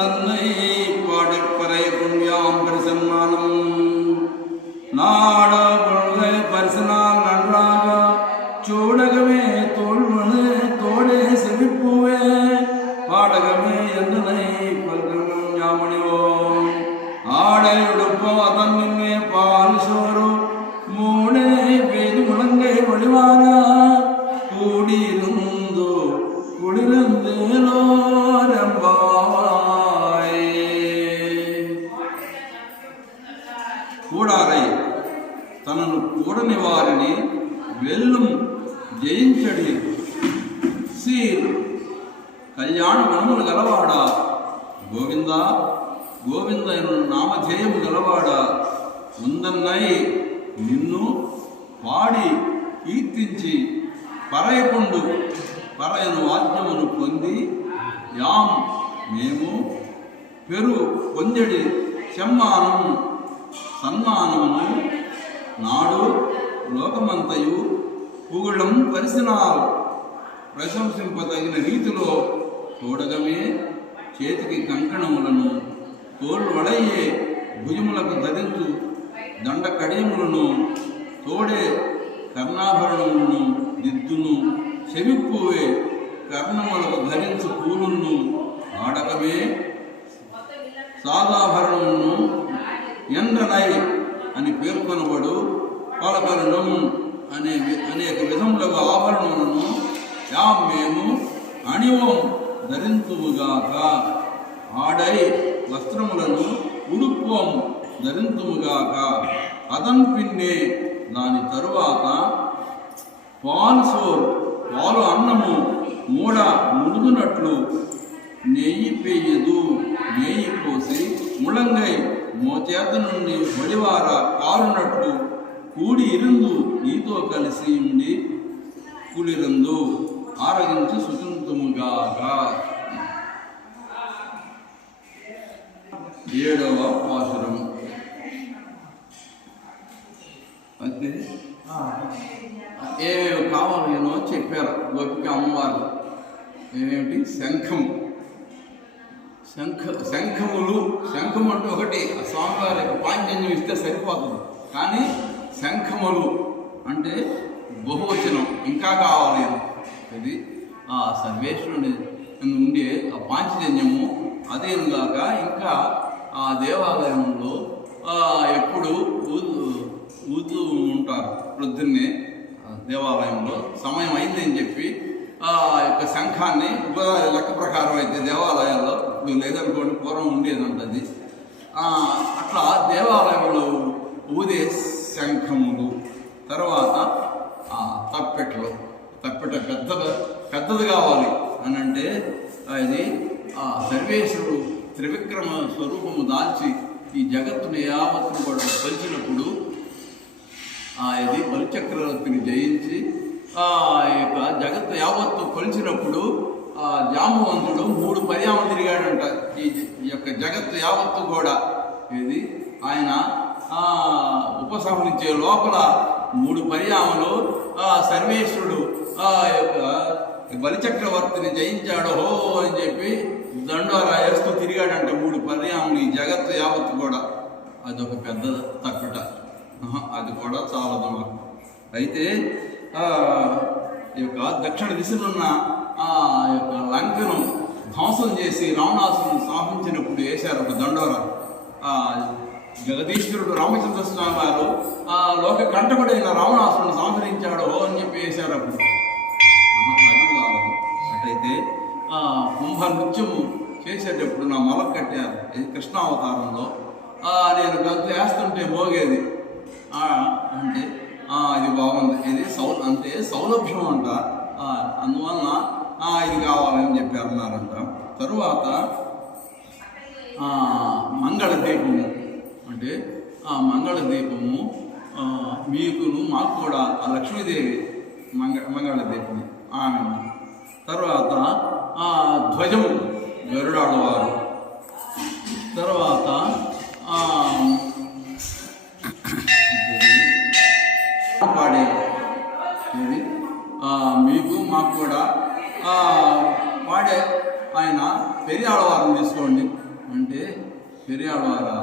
தன்னை பாடப்பறைக்கும் யாம் பரிசன்மானம் நாட பொழுதை பரிசனால் நன்றாக சூடகமே தோல்மனு தோடே செவிப்பூவே பாடகமே என்றனை பல்கணும் யாமணிவோம் ஆடை உடுப்போம் அதன் நின்னே பால் சோறு மூடே பெய்து முழங்கை வழிவாரா கூடியிருந்தோ குளிர்ந்தேலோரம்பாய் కూడారై తనను కూడని వారిని వెల్లుం జయించడి సీర్ కళ్యాణ గుణములు గలవాడా గోవింద గోవింద నామధేయము గలవాడా ఉందన్నై నిన్ను పాడి కీర్తించి పరయకుండు పరయను వాద్యమును పొంది యాం మేము పెరు పొందడి సమ్మానం సన్మానమును నాడు లోకమంతయు పుగుళం పరిసనాలు ప్రశంసింపదగిన రీతిలో చూడగమే చేతికి కంకణములను తోల్వడయ్యే భుజములకు ధరించు దండ కడియములను తోడే కర్ణాభరణములను దిద్దును చెవిప్పువే కర్ణములకు ధరించు పూలును ఆడకమే సాదాభరణమును ఎండనై అని పేర్కొనబడు పలకరణం అనేక విధములుగా ఆభరణములను యాం మేము అణివం ధరింతుముగాక ఆడై వస్త్రములను ఉడుక్వం ధరింతుముగాక అదన్ పిన్నే దాని తరువాత పాల్సోర్ పాలు అన్నము మూడ ముడుగునట్లు నెయ్యి పెయ్యదు నెయ్యి పోసి ముళంగై మోచేత నుండి ఒడివార కారునట్లు కూడి ఇరుందు నీతో కలిసి ఉండి కులిరందు ఆరగించి సుఖంతుముగాక. 7వ పాసురం. అయితే ఏమేమి కావాలేనో చెప్పారు గోపిక అమ్మవారు. ఏమేమిటి? శంఖములు. శంఖం అంటే ఒకటి స్వామివారి పాంచన్యం ఇస్తే సరిపోతుంది, కానీ శంఖములు అంటే బహువచనం, ఇంకా కావాలి. ఇది ఆ సర్వేశ్వరుని ఉండే ఆ పాంచజన్యము. అదేనుగాక ఇంకా ఆ దేవాలయంలో ఎప్పుడు ఊతూ ఉంటారు. ప్రొద్దున్నే దేవాలయంలో సమయం అయిందని చెప్పి ఆ యొక్క శంఖాన్ని లెక్క ప్రకారం అయితే దేవాలయాల్లో ఇప్పుడు లేదనుకోండి, పూర్వం ఉండేదంటది. అట్లా దేవాలయంలో ఊదే శంఖములు. తర్వాత తప్పెట పెద్దది కావాలి అని అంటే అది సర్వేశ్వరుడు త్రివిక్రమ స్వరూపము దాల్చి ఈ జగత్తుని యావత్తును కూడా కొలిచినప్పుడు ఇది బలిచక్రవర్తిని జయించి ఆ యొక్క జగత్తు యావత్తు కొలిచినప్పుడు జాంబవంతుడు 3 పర్యాములు తిరిగాడంట. ఈ యొక్క జగత్తు యావత్తు కూడా ఇది ఆయన ఉపసంహరించే లోపల 3 పర్యాములు సర్వేశ్వరుడు యొక్క బలిచక్రవర్తిని జయించాడు హో అని చెప్పి దండోరా వేస్తూ తిరిగాడంట 3 పర్యాములు ఈ జగత్తు యావత్తు కూడా. అదొక పెద్ద తప్పిట. అది కూడా చాలదు మాకు. అయితే ఈ యొక్క దక్షిణ దిశనున్న యొక్క లంకను ధ్వంసం చేసి రావణాసురుని స్థాపించినప్పుడు వేశారు ఒక దండోరా. జగదీశ్వరుడు రామచంద్ర స్వామి వారు లోక కంటకుడైన రావణాసురుని సంహరించాడు అని చెప్పి వేశారు అప్పుడు. అది కాదు. అటైతే కుంభ నృత్యము చేసేటప్పుడు నా మొలకు కట్టారు. ఇది కృష్ణావతారంలో నేను గంత వేస్తుంటే మోగేది అంటే ఇది బాగుంది, ఇది అంటే సౌలభ్యం అంట. అందువలన ఇది కావాలని చెప్పి అన్నారంట. తరువాత మంగళ దీపము అంటే మంగళ దీపము మీకును మాకు కూడా లక్ష్మీదేవి మంగళ దీపము ఆమె. తర్వాత ధ్వజము గరుడాడవారు. తర్వాత పాడే మీకు మాకు కూడా పాడే ఆయన పెరియాడవారిని తీసుకోండి. అంటే పెరియాళ్ళ వారా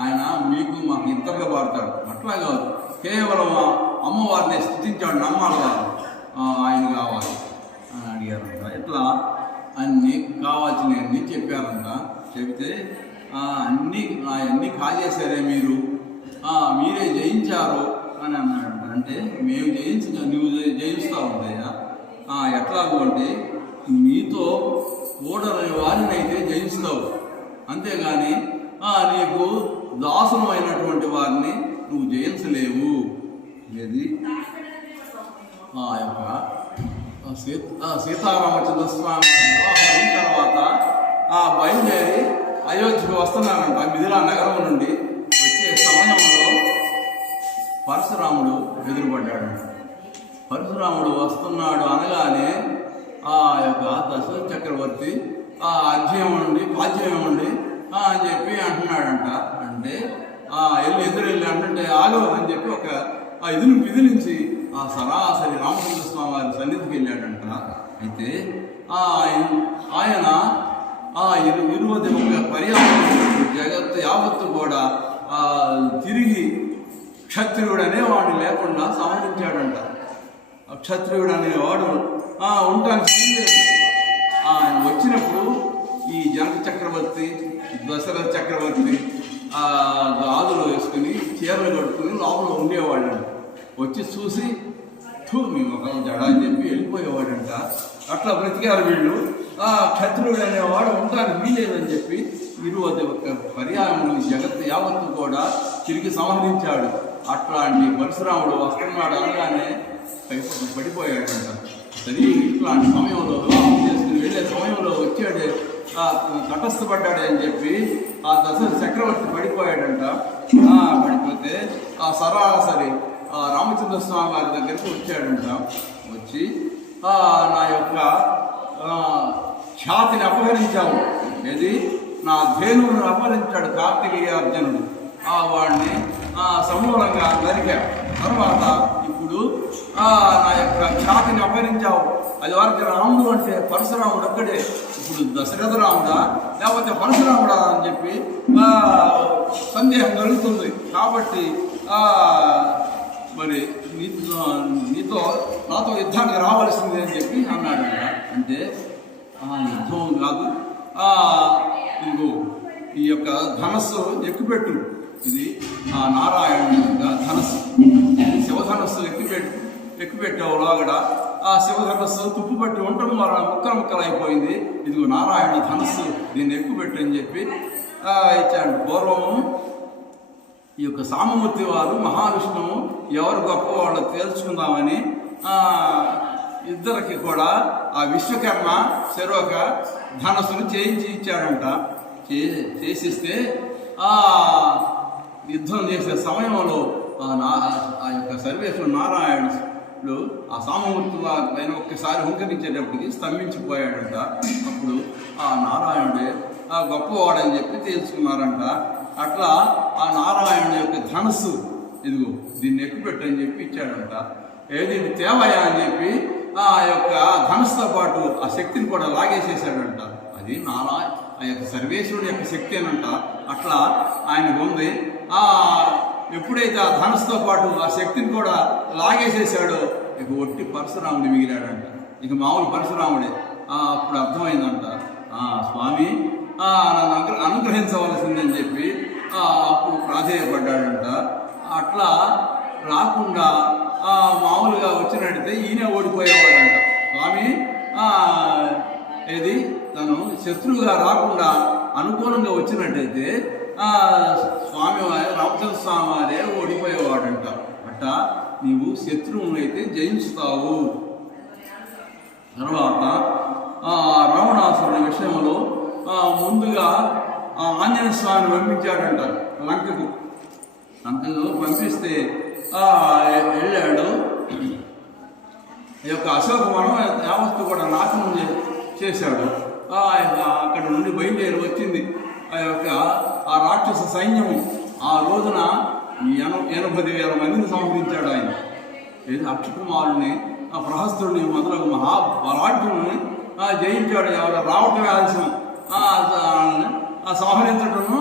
ఆయన మీకు మాకు ఇద్దరుగా పాడతాడు, అట్లా కాదు, కేవలం అమ్మవారిని స్థుతించాడు, నమ్మాలి ఆయన కావాలి అని అడిగారంట. ఇట్లా అన్నీ కావాల్సినవన్నీ చెప్పారంట. చెబితే అన్నీ కాజేశారే మీరు, మీరే జయించారు అని అన్నాడంట. అంటే మేము నువ్వు జయిస్తావు ఉంటాయా, ఎట్లాగూ అంటే నీతో ఓడని వారిని అయితే జయిస్తావు, అంతేగాని నీకు దాసులమైనటువంటి వారిని నువ్వు జయించలేవు. ఇది ఆ యొక్క సీతారామచంద్ర స్వామి వివాహం అయిన తర్వాత బయలుదేరి అయోధ్యకు వస్తున్నారంట. మిథిలా నగరం నుండి వచ్చే సమయంలో పరశురాముడు ఎదురుపడ్డాడు. పరశురాముడు వస్తున్నాడు అనగానే ఆ యొక్క దశరథ చక్రవర్తి అధ్యయం పాధ్యమేమండి అని చెప్పి అంటున్నాడంట. అంటే ఎదురెళ్ళి అంటే ఆగో అని చెప్పి ఒక విధిలించి సరాసరి రామచంద్ర స్వామి వారి సన్నిధికి వెళ్ళాడంట. అయితే ఆయన 21 పర్యావరణ జగత్తు యావత్తు కూడా తిరిగి క్షత్రియుడు అనేవాడు లేకుండా సంహరించాడంట. క్షత్రియుడు అనేవాడు ఉండడానికి లేదు. ఆయన వచ్చినప్పుడు ఈ జనక చక్రవర్తి, దశరథ చక్రవర్తి గాజులు వేసుకుని చీరలు కట్టుకుని లోపల ఉండేవాడంట. వచ్చి చూసి మీ ముఖం జడ అని చెప్పి వెళ్ళిపోయేవాడంట. అట్లా బ్రతికారు వీళ్ళు. క్షత్రుడు అనేవాడు ఉండడానికి వీలేదని చెప్పి 21 పర్యాయములు జగత్తు యావత్తు కూడా తిరిగి సంహరించాడు. అట్లాంటి పరశురాముడు వస్తున్నాడు అనగానే పడిపోయాడంట. సరే ఇట్లాంటి సమయంలో వివాహం చేసుకుని వెళ్ళే సమయంలో వచ్చాడే తటస్థపడ్డాడే అని చెప్పి దశరథ చక్రవర్తి పడిపోయాడంట. పడిపోతే సరాసరి రామచంద్ర స్వామి వారి దగ్గరికి వచ్చాడంట. వచ్చి నా యొక్క ఖ్యాతిని అపహరించావు, ఏది నా ధేనువును అపహరించాడు కార్తికేయార్జునుడు. వాడిని సమూలంగా నరికాడు. తర్వాత ఇప్పుడు నా యొక్క ఖ్యాతిని అపహరించావు. అది వారికి రాముడు అంటే పరశురాముడు ఒక్కడే, ఇప్పుడు దశరథ రాముడా లేకపోతే పరశురాముడా అని చెప్పి సందేహం కలుగుతుంది. కాబట్టి మరి నాతో యుద్ధానికి రావాల్సింది అని చెప్పి అన్నాడు. అంటే యుద్ధం కాదు, ఇదిగో ఈ యొక్క ధనస్సు ఎక్కుపెట్టు, ఇది నారాయణ యొక్క ధనస్సు, శివధనస్సు ఎక్కుపెట్టావు లాగడ. శివధనస్సు తుప్పుపట్టి ఉండటం వల్ల ముక్కలు అయిపోయింది. ఇదిగో నారాయణ ధనస్సు, దీన్ని ఎక్కుపెట్టు అని చెప్పి ఇచ్చాడు. పూర్వము ఈ యొక్క సామమూర్తి వారు మహావిష్ణువు ఎవరు గొప్పవాళ్ళు తేల్చుకుందామని ఇద్దరికి కూడా విశ్వకర్మ చెరొక ధనస్సును చేయించి ఇచ్చాడంట. చేసిస్తే యుద్ధం చేసే సమయంలో ఆ యొక్క సర్వేశ్వరుడు నారాయణుడు సామమూర్తి పైన ఒక్కసారి హుంకరించేటప్పటికి స్తంభించిపోయాడంట. అప్పుడు నారాయణుడే గొప్పవాడని చెప్పి తెలుసుకున్నారంట. అట్లా నారాయణుడి యొక్క ధనస్సు, ఇదిగో దీన్ని ఎక్కుపెట్టని చెప్పి ఇచ్చాడంట. ఏది తేవయా అని చెప్పి ఆ యొక్క ధనస్సుతో పాటు ఆ శక్తిని కూడా లాగేసేసాడంట. అది ఆ యొక్క సర్వేశ్వరుడి యొక్క శక్తి అనంట. అట్లా ఆయనకు ఉంది. ఎప్పుడైతే ఆ ధనస్సుతో పాటు ఆ శక్తిని కూడా లాగేసేసాడో ఇక ఒట్టి పరశురాముడి మిగిలాడంట. ఇక మామూలు పరశురాముడే. అప్పుడు అర్థమైందంట, స్వామి నన్ను అనుగ్రహించవలసిందని చెప్పి అప్పుడు ప్రాధేయపడ్డాడంట. అట్లా రాకుండా మామూలుగా వచ్చినట్టయితే ఈయన ఓడిపోయేవాడంట. స్వామి ఏది తను శత్రువుగా రాకుండా అనుకూలంగా వచ్చినట్టయితే స్వామి రామచంద్ర స్వామి వారే ఓడిపోయేవాడంట. అట్ట నీవు శత్రువును అయితే జయించుతావు. తర్వాత రావణాసురుని విషయంలో ముందుగా ఆంజనేయ స్వామిని పంపించాడంట లంకకు. పంపిస్తే వెళ్ళాడు. ఈ యొక్క అశోకవనం యావత్తు కూడా నాశనం చేశాడు. అక్కడ నుండి బయలుదేరి వచ్చింది ఆ రాక్షస సైన్యము. ఆ రోజున 80,000 మందిని సంహరించాడు ఆయన. అక్షకుమారుని, ప్రహస్తుడిని మొదలగు మహాబలాఢ్యుని జయించాడు. ఎవరు రావటమే ఆలస్యం. సంహరించడము,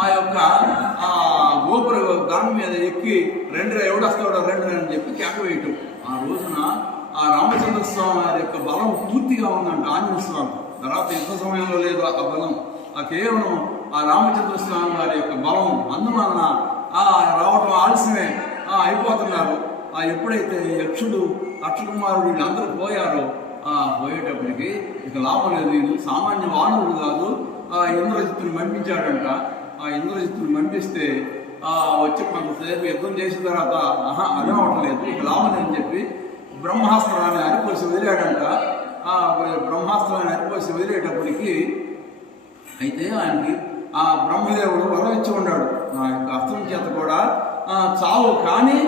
ఆ యొక్క గోపుర దాని మీద ఎక్కి రెండు ఎవడు వస్తాడో రెండు అని చెప్పి కేక వేయటం. ఆ రోజున ఆ రామచంద్ర స్వామి వారి యొక్క బలం పూర్తిగా ఉందంట ఆంజనేయ స్వామి. తర్వాత యుద్ధ సమయంలో లేదు ఆ బలం, కేవలం ఆ రామచంద్ర స్వామి వారి యొక్క బలం. అందువలన రావటం ఆలస్యమే అయిపోతున్నారు. ఎప్పుడైతే యక్షుడు అక్షకుమారుడు వీళ్ళందరూ పోయారో పోయేటప్పటికి ఇక లాభం లేదు. వీళ్ళు సామాన్య వానరుడు కాదు, ఇంద్రజిత్తుని పంపించాడంట. ఇంద్రజిత్తుని పంపిస్తే వచ్చి కొంతసేపు యుద్ధం చేసిన తర్వాత అదే అవట్లేదు, ఇక లాభం అని చెప్పి బ్రహ్మాస్త్రాన్ని అరిపోసి వదిలాడంట. బ్రహ్మాస్త్రాన్ని అరిపోసి వదిలేటప్పటికి అయితే ఆయనకి బ్రహ్మదేవుడు వరం ఇచ్చి ఉన్నాడు, నా యొక్క అస్త్రం చేత కూడా చావు, కానీ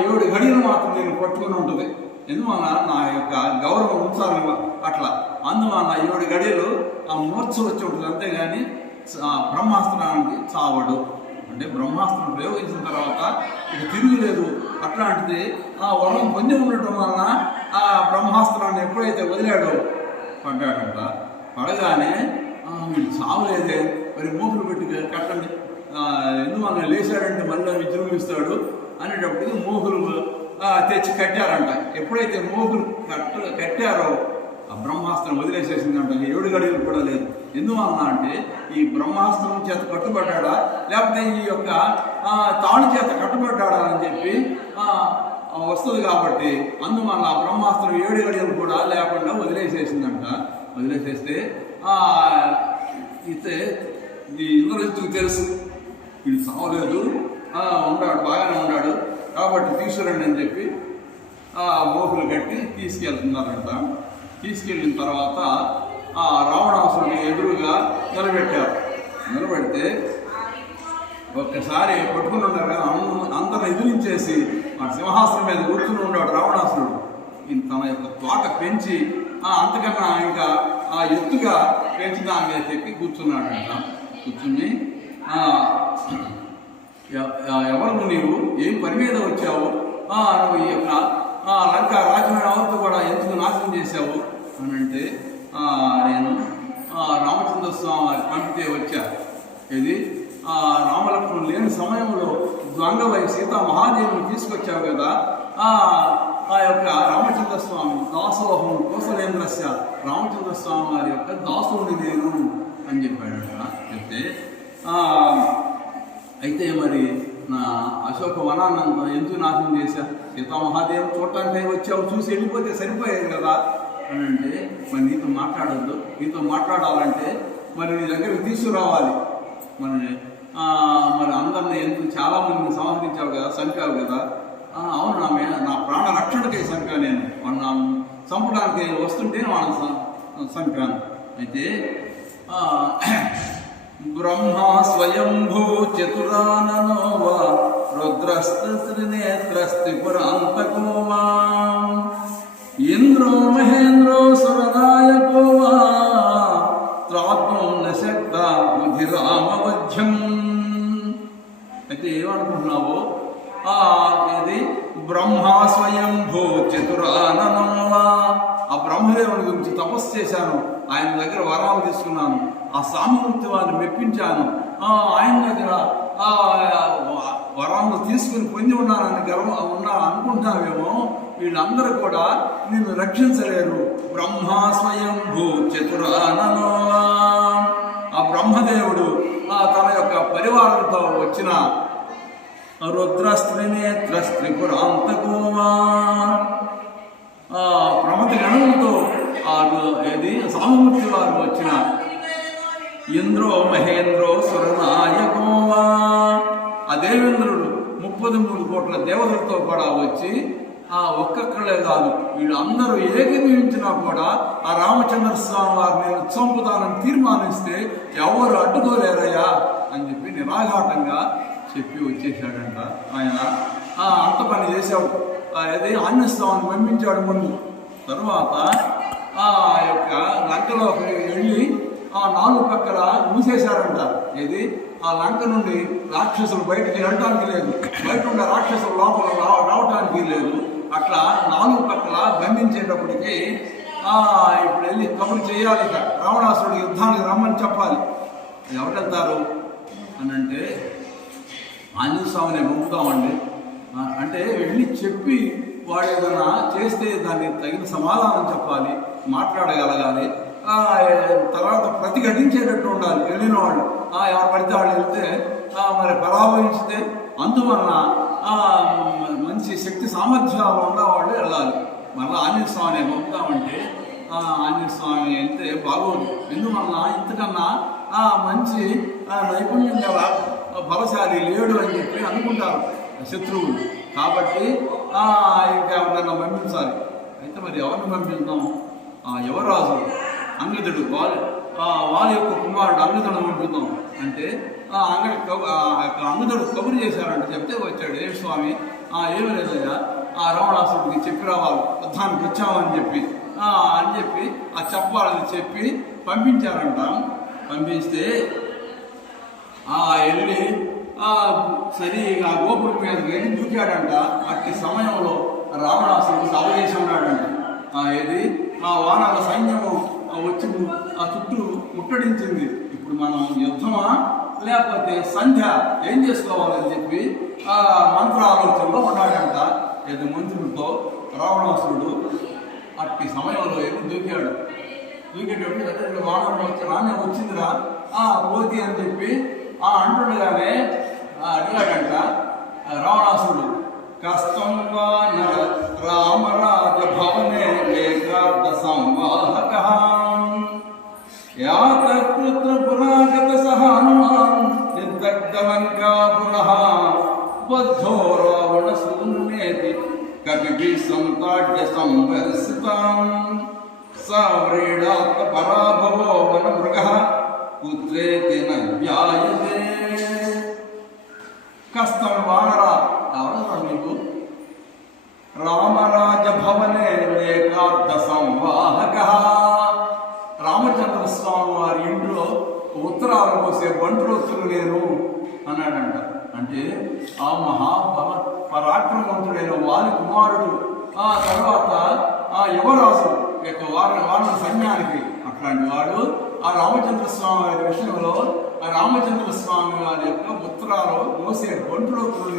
7 గడియలు మాత్రం నేను పట్టుకుని ఉంటుంది. ఎందువల్ల నా యొక్క గౌరవం ఉంచాలి అట్లా. అందువల్ల 7 గడియలు మూర్ఛ వచ్చి ఉంటుంది, అంతేగాని బ్రహ్మాస్త్రానికి చావడు. అంటే బ్రహ్మాస్త్రం ప్రయోగించిన తర్వాత ఇక తిరుగులేదు. అట్లాంటిది వరం పొంది ఉండటం వలన ఆ బ్రహ్మాస్త్రాన్ని ఎప్పుడైతే వదిలాడో పడ్డాడంట. పడగానే వీడు చావలేదే, మరి మోకులు పెట్టి కట్టండి, ఎందువల్ల లేచాడంటే మళ్ళీ విజృంభిస్తాడు అనేటప్పటికి మోకులు తెచ్చి కట్టారంట. ఎప్పుడైతే మోకులు కట్టారో ఆ బ్రహ్మాస్త్రం వదిలేసేసిందంట. 7 గడియలు కూడా లేదు. ఎందువలన అంటే ఈ బ్రహ్మాస్త్రం చేత కట్టుబడ్డా లేకపోతే ఈ యొక్క తాళి చేత కట్టుబడ్డా అని చెప్పి వస్తుంది కాబట్టి అందువల్ల ఆ బ్రహ్మాస్త్రం 7 గడియలు కూడా లేకుండా వదిలేసేసిందంట. వదిలేసేస్తే అయితే ఈ ఇంద్రజిత్తుకు తెలుసు వీడు చావలేదు, ఉన్నాడు, బాగానే ఉన్నాడు, కాబట్టి తీసుకురండి అని చెప్పి మోకులు కట్టి తీసుకెళ్తున్నారంట. తీసుకెళ్ళిన తర్వాత రావణాసురుని ఎదురుగా నిలబెడితే ఒక్కసారి పట్టుకుని ఉన్నారు కదా, అందరిని ఎదిరించేసి ఆ సింహాసనం మీద కూర్చుని ఉన్నాడు రావణాసురుడు. తన యొక్క తోక పెంచి అంతకన్నా ఇంకా ఎత్తుగా పెంచి దాని మీద చెప్పి కూర్చున్నాడంట. కూర్చుని ఎవరు నీవు, ఏం పని మీద వచ్చావు, నువ్వు ఈ యొక్క లంక రాజ్యమైన అవతు కూడా ఎందుకు నాశనం చేశావు అని అంటే, నేను రామచంద్ర స్వామి పంపితే వచ్చా. ఇది రామలక్ష్మణులు లేని సమయంలో ద్వంగవై సీతా మహాదేవిని తీసుకొచ్చావు కదా, ఆ యొక్క రామచంద్ర స్వామి దాసోహం కోసలేంద్రస్య, రామచంద్ర స్వామి వారి యొక్క దాసుని నేను అని చెప్పాడట. చెప్తే అయితే మరి నా అశోక వనాన్నంతా ఎందుకు నాశనం చేశా, సీతామహాదేవి చూడటానికి వచ్చావు, చూసి వెళ్ళిపోతే సరిపోయేది కదా అని అంటే, మరి నీతో మాట్లాడద్దు, నీతో మాట్లాడాలంటే మరి నీ దగ్గరికి తీసుకురావాలి, మరి అందరినీ ఎందుకు చాలామందిని సంహరించావు కదా, చంపావు కదా. అవును, నా ప్రాణ రక్షణకై చంపా, నేను వాళ్ళ చంపడానికి వస్తుంటే వాళ్ళని చంపాను. అయితే బ్రహ్మా స్వయంభూ చతురాననో వా రుద్రస్త్రినేత్రస్త్రిపురాంతకో వా ఇంద్రో మహేంద్రో సురనాయకో వా త్రాత్మం నశక్త బుధిరామవధ్యం. అయితే ఏమనుకుంటున్నావు, ఇది బ్రహ్మా స్వయంభూ చతురాననో వా, ఆ బ్రహ్మదేవుని గురించి తపస్సు చేశాను, ఆయన దగ్గర వరాలు తీసుకున్నాను, ఆ సామూర్తి వారిని మెప్పించాను, ఆయన దగ్గర వరాలను తీసుకుని పొంది ఉన్నానని అనుకుంటున్నావేమో, వీళ్ళందరూ కూడా నిన్ను రక్షించలేరు. బ్రహ్మా స్వయంభూ చతురాననో, ఆ బ్రహ్మదేవుడు తన యొక్క పరివారంతో వచ్చిన రుద్రస్త్రినేత్రస్త్రిపురాంతకోవా, ప్రమతి గణములతో ఏది సామూర్తి వారు వచ్చిన ఇంద్రో మహేంద్రో సురనాయకోవా, ఆ దేవేంద్రుడు 33 కోట్ల దేవతలతో కూడా వచ్చి ఒక్కొక్కళ్ళే కాదు, వీళ్ళందరూ ఏకీభవించినా కూడా ఆ రామచంద్ర స్వామి వారిని చంపుతానని తీర్మానిస్తే ఎవరు అడ్డుకోలేరయ్యా అని చెప్పి నిరాఘాటంగా చెప్పి వచ్చేసాడంట. ఆయన అంత పని చేశాడు. అదే ఆంజనేయ స్వామిని పంపించాడు ముందు. తర్వాత ఆ యొక్క లంకలోకి వెళ్ళి 4 పక్కల మూసేశారంట. ఇది ఆ లంక నుండి రాక్షసులు బయటికి వెళ్ళడానికి లేదు, బయట ఉన్న రాక్షసులు లోపల రావడానికి లేదు. అట్లా 4 పక్కల బంధించేటప్పటికి ఇప్పుడు వెళ్ళి కబురు చేయాలి, రావణాసురుడు యుద్ధానికి రమ్మని చెప్పాలి. ఎవరు వెళ్తారు అని అంటే ఆంజనేయ స్వామిని పంపుతామండి. అంటే వెళ్ళి చెప్పి వాడు ఏదైనా చేస్తే దాన్ని తగిన సమాధానం చెప్పాలి, మాట్లాడగలగాలి, తర్వాత ప్రతిఘటించేటట్టు ఉండాలి వెళ్ళిన వాళ్ళు. ఎవరు పడితే వాళ్ళు వెళ్తే మరి పరాభవించితే అందువలన మంచి శక్తి సామర్థ్యాలు ఉన్న వాళ్ళు వెళ్ళాలి. మళ్ళీ ఆంజనేయ స్వామిని పంపుతామంటే ఆంజనేయ స్వామి వెళ్తే బాగోదు. ఎందువలన ఇంతకన్నా మంచి నైపుణ్యం గల బలశాలి లేడు అని చెప్పి అనుకుంటారు శత్రువులు. కాబట్టి ఇంకా ఎవరినైనా పంపించాలి. అయితే మరి ఎవరిని పంపిద్దాం? యువరాజు అంగదుడు వాళ్ళ యొక్క కుమారుడు అంగదుడు పంపిద్దాం అంటే అంగదుడు కబురు చేశారంటే చెప్తే వచ్చాడు. ఏమి స్వామి? ఏమి లేదయ్యా, రావణాసుడికి చెప్పి రావాలి, యుద్ధానికి వచ్చామని చెప్పి చెప్పాలని చెప్పి పంపించారంట. పంపిస్తే వెళ్ళి సరిగా గోపురం మీదకి వెళ్ళి దూకాడంట. అట్టి సమయంలో రావణాసుడు సభ చేసి ఉన్నాడంట. ఏది వానర సైన్యము వచ్చి చుట్టూ ముట్టడించింది. ఇప్పుడు మనం యుద్ధమా లేకపోతే సంధ్య ఏం చేసుకోవాలని చెప్పి మంత్రాలోచనలో ఉన్నాడంట. ఏదో మంత్రులతో రావణాసురుడు అట్టి సమయంలో వెళ్ళి దూకాడు. దూకేటప్పుడు వానరులు వచ్చి రానే వచ్చిందిరా పోతి అని చెప్పి అంటుండగానే అడిగాడంట రావణాసురుడు. కస్తంగా నర రామరాజ భవనే ఏకార్థ సంవాహక యాతృత్ర పురాగత సహానుమాన్ నిర్దగ్ధలంకాపురః బద్ధో రావణ శూన్యేతి కపిభి సంతాడ్య సంవర్సితాం సవ్రీడాత్మ పరాభవో వన మృగః పుత్రేతి నవ్యాయతే. కస్తం వానరా ఎవరన్నా మీకు? రామరాజ భవనే ఏకార్థ సంవాహక రామచంద్ర స్వామి వారి ఇంట్లో ఉత్తరాలు పోసే బంటులొత్తులు నేను అన్నాడంట. అంటే ఆ పరాక్రమవంతుడైన వాలి కుమారుడు తర్వాత యువరాజు యొక్క వానర సైన్యానికి అట్లాంటి వాడు రామచంద్ర స్వామి వారి విషయంలో రామచంద్ర స్వామి వారి యొక్క ఉత్తరాలు మోసే బంటులొత్తులు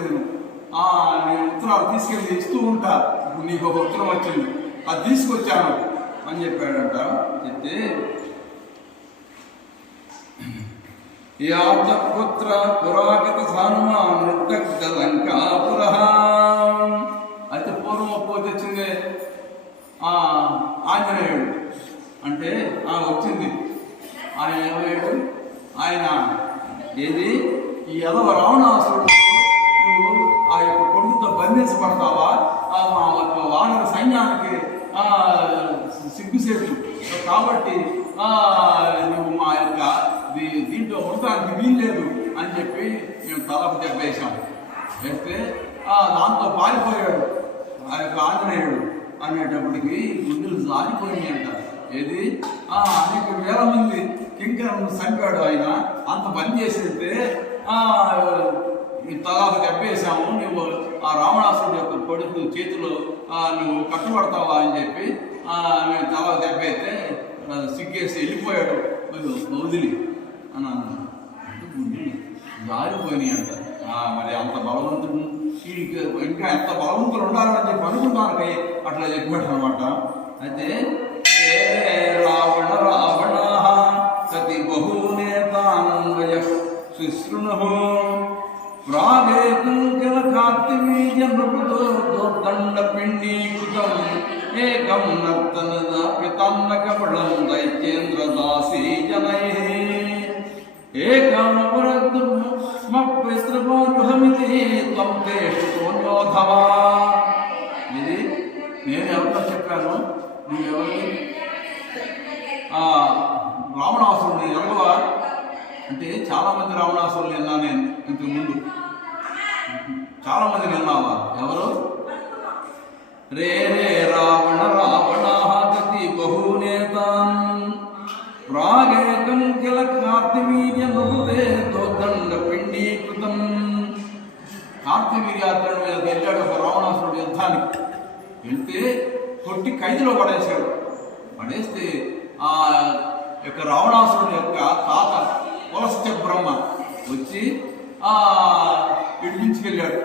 నేను ఉత్తరాలు తీసుకెళ్ళి ఇస్తూ ఉంటా. ఇప్పుడు నీకు ఒక ఉత్తరం వచ్చింది, అది తీసుకొచ్చాను అని చెప్పాడంట. చెప్తే యాతపుత్ర పురాగత సానుమాన్ నిర్దగ్ధ లంకాపురః. అయితే పూర్వం పోతే వచ్చిందే ఆంజనేయుడు అంటే వచ్చింది. ఆయన ఏమయ్యాడు? ఆయన ఏది ఈ యదవ రావణాసురుడు నువ్వు ఆ యొక్క కొడుకుతో బంధించబడతావా? వానర సైన్యానికి సిగ్గుసేటు కాబట్టి నువ్వు మా యొక్క దీంట్లో ఉండటానికి వీల్లేదు అని చెప్పి మేము తలకు దెబ్బేశాం. వేస్తే దాంతో పారిపోయాడు ఆ యొక్క ఆంజనేయుడు. అనేటప్పటికి గుండెలు జారిపోయినాయి అంట. ఏది అనేక వేల మంది కింకరను చంపాడు ఆయన. అంత పని చేసేస్తే తలాకు దెబ్బేశాము, నువ్వు ఆ రావణాసురుడు యొక్క కొడుకు చేతిలో నువ్వు కట్టుబడతావా అని చెప్పి మేము తలాకు దెబ్బైతే సిగ్గేసి వెళ్ళిపోయాడు వదిలి అని అన్నాను. జారిపోయినాయి అంట. మరి అంత బలవంతుడు ఇంకా ఎంత బలవంతులు ఉండాలని చెప్పి అనుకున్నాను అట్లా చెప్పాడు అనమాట. అయితే రావణ రావణ సతి బహూనేతాన్వయ శుశ్రుణు ప్రాగేతం కిల కార్తివీర్య నృపుదండ పిండీకృతం ఏకం నర్తన పితాన్న కపళం దైత్యేంద్ర దాసీ జనై ఏకామపరద్రుహమితి త్వం తేషోన్యోధవా. ఇది నేను ఎవరితో చెప్పాను? నువ్వెవరికి? రావణాసురుని ఎరగవా అంటే చాలా మంది రావణాసురులు విన్నా నేను ఇంతకు ముందు. చాలా మంది విన్నావా? ఎవరు? రే రే రావణ రావణ గతి బహూనేతాం ప్రాగేకం కిల కార్తివీర్య నృపతే దోదండ పిండీకృతం. కార్తివీర్యాత్రుడి మీద వెళ్ళాడు ఒక రావణాసురుడు యుద్ధానికి. వెళ్తే కొట్టి ఖైదులో పడేశాడు. పడేస్తే ఆ యొక్క రావణాసురుడు యొక్క తాత పులస్త్య బ్రహ్మ వచ్చి ఇడిపించుకెళ్ళాడు.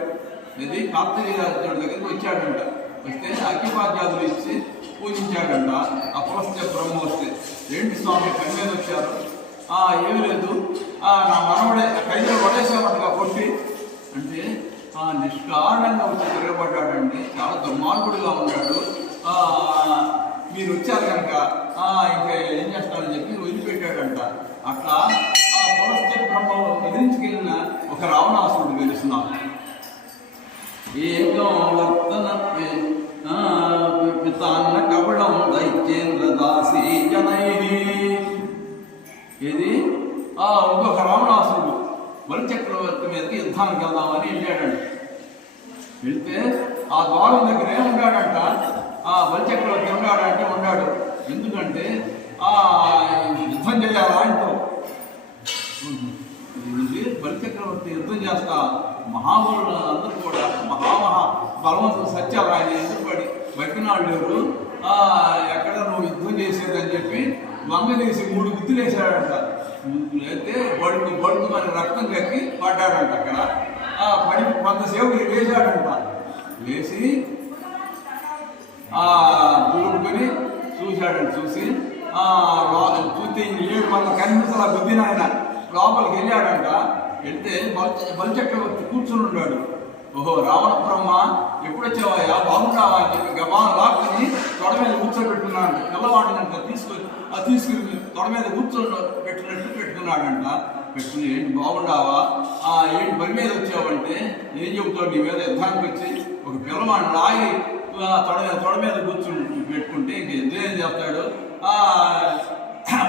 ఇది కార్తవీర్యార్జునుడి దగ్గరికి వచ్చాడంట. వస్తే అగ్నిపాద్యాదులు ఇచ్చి పూజించాడంట. ఆ పులస్త్య బ్రహ్మ వస్తే, ఏంటి స్వామి పని మీద వచ్చారు? ఏమి లేదు, నా మనవడే ఖైదీలో పడేసామట్టుగా కొట్టి అంటే నిష్కారణంగా వచ్చి తిరగబడ్డాడండి, చాలా దుర్మార్గుడిగా ఉన్నాడు. మీరు వచ్చారు కనుక ఇంకా ఏం చేస్తారని చెప్పి వదిలిపెట్టాడంట. అట్లా పులస్త్య బ్రహ్మ ఎదిరించుకెళ్ళిన ఒక రావణాసురుడు తెలుస్తున్నాడు. ఏకం వర్తన పితాన్న కపడం దైత్యేంద్ర దాసీ జనై. ఇది ఇంకొక రావణాసురుడు బలిచక్రవర్తి మీదకి యుద్ధానికి వెళ్దామని వెళ్ళాడంట. వెళ్తే ఆ ద్వారం దగ్గర ఏముండాడంట, బలిచక్రవర్తి ఉన్నాడంటే ఉన్నాడు. ఎందుకంటే యుద్ధం చేయాలా అంటూ బలిచక్రవర్తి యుద్ధం చేస్తా మహాబలులు అందరూ కూడా బలవంతులు సత్యాలు ఆయన ఎదురుపడి బతికినాళ్ళు లేరు, ఎక్కడ నువ్వు యుద్ధం చేసేదని చెప్పి వంగలేసి 3 గుత్తులు వేసాడంట. అయితే బడుకు మన రక్తం కక్కి పడ్డాడంట. అక్కడ పడి కొంతసేపు వేసాడంట. వేసి దూడుకొని చూశాడంట. చూసి చూస్తే 7 మంది కనిపించాల బుద్ధిని ఆయన లోపలికి వెళ్ళాడంట. వెళ్తే బలిచక్రవర్తి కూర్చుని ఉన్నాడు. ఓహో రావణ బ్రహ్మ ఎప్పుడు వచ్చావయ్యా, బాగుంటావా అని చెప్పి గబాను లాక్కుని తొడ మీద కూర్చోబెట్టుకున్నాడు. పిల్లవాడినంట తీసుకుని తొడ మీద పెట్టుకున్నాడంట. పెట్టుకుని ఏంటి బాగుండావా, ఏంటి పని మీద వచ్చావంటే ఏం చెబుతాడు, నీ మీద యుద్ధానికి వచ్చి ఒక పిల్లవాడిని లాగి తొడ మీద కూర్చుని పెట్టుకుంటే ఇంక యుద్ధం ఏం చేస్తాడు,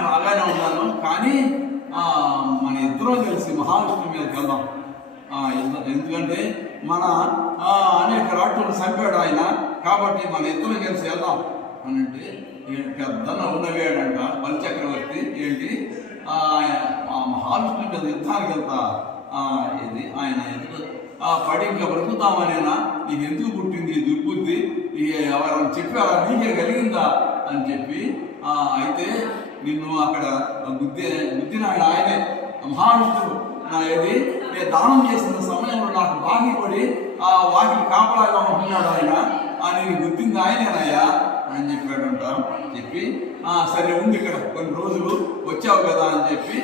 బాగానే ఉన్నాను కానీ మన ఇద్దరం కలిసి మహావిష్ణువు మీదకి వెళ్దాం. ఎందుకంటే మన అనేక రాష్ట్రాలు చంపాడు ఆయన, కాబట్టి మన ఇద్దరం కలిసి వెళ్దాం అని అంటే పెద్ద నవ్వునవ్వాడంట బలిచక్రవర్తి. ఏంటి మహావిష్ణువు మీద యుద్ధానికి వెళ్తా, ఇది ఆయన ఎందుకు పడి ఇంకా బ్రతుకుతామనేనా, నీకు ఎందుకు పుట్టింది దుర్బుద్ధి, ఎవరైనా చెప్పారా, నీకే కలిగిందా అని చెప్పి అయితే నిన్ను అక్కడ బుద్ధిని ఆయనే మహావిష్ణువు ఏది నేను దానం చేసిన సమయంలో నాకు బాగి పడి వాటిని కాపలాగా ఉంటున్నాడు ఆయన, నేను గుర్తింది ఆయనేనయ్యా అని చెప్పాడంట. చెప్పి సరే ఉంది ఇక్కడ కొన్ని రోజులు వచ్చావు కదా అని చెప్పి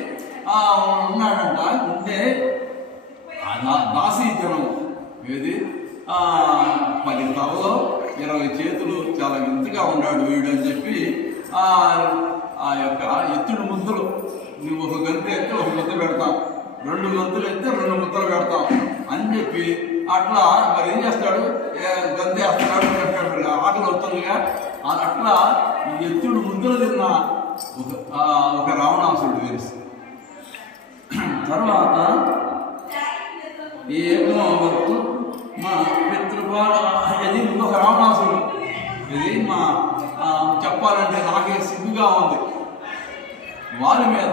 ఉన్నాడంట. ఉంటే దాసీ జనం ఏది 10 తలలు 20 చేతులు చాలా వింతగా ఉన్నాడు వీడు అని చెప్పి ఆ యొక్క ఎత్తుడు ముద్దలు, నువ్వు ఒక గంతు ఎత్తే ఒక ముద్ద పెడతాం, 2 గంతులు ఎత్తే 2 ముద్దలు పెడతాం అని చెప్పి అట్లా మరి ఏం చేస్తాడు, గంతు వేస్తున్నాడు, ఆకలి అవుతుందిగా. అట్లా ఎత్తుడు ముద్దలు తిన్న ఒక రావణాసురుడు తెలుసు. తర్వాత ఏకమవత్తు మా పితృపాల ఇది ఇంకొక రావణాసురుడు. ఇది చెప్పాలంటే నాకే సిగ్గుగా ఉంది. వాళ్ళ మీద